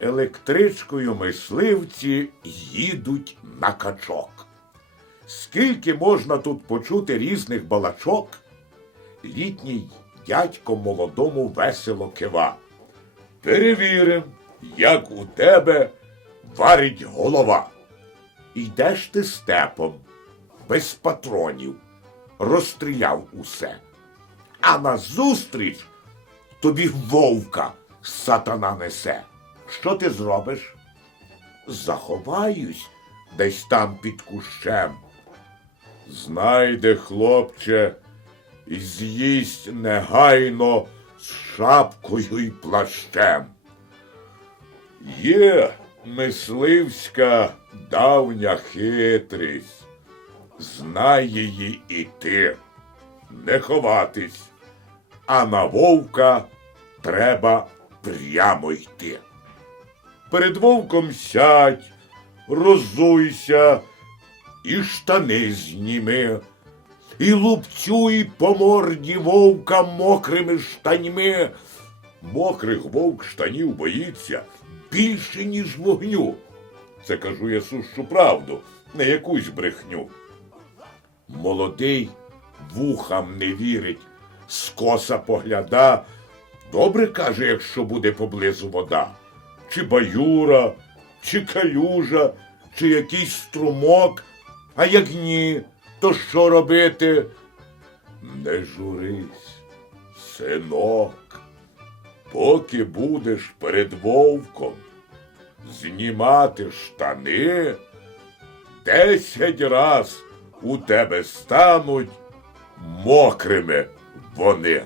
Електричкою мисливці їдуть на качок. Скільки можна тут почути різних балачок? Літній дядько молодому весело кива. Перевірим, як у тебе варить голова. Йдеш ти степом, без патронів, розстріляв усе. А назустріч тобі вовка сатана несе. Що ти зробиш? Заховаюсь десь там під кущем. Знайде, хлопче, і з'їсть негайно з шапкою й плащем. Є мисливська давня хитрість, знай її і ти, не ховатись, а на вовка треба прямо йти. Перед вовком сядь, розуйся і штани зніми, і лупцюй по морді вовка мокрими штаньми. Мокрих вовк штанів боїться більше, ніж вогню. Це кажу я сущу правду, не якусь брехню. Молодий вухам не вірить, скоса погляда. Добре каже, якщо буде поблизу вода, чи баюра, чи калюжа, чи якийсь струмок, а як ні, то що робити? Не журись, синок, поки будеш перед вовком знімати штани, десять раз у тебе стануть мокрими вони.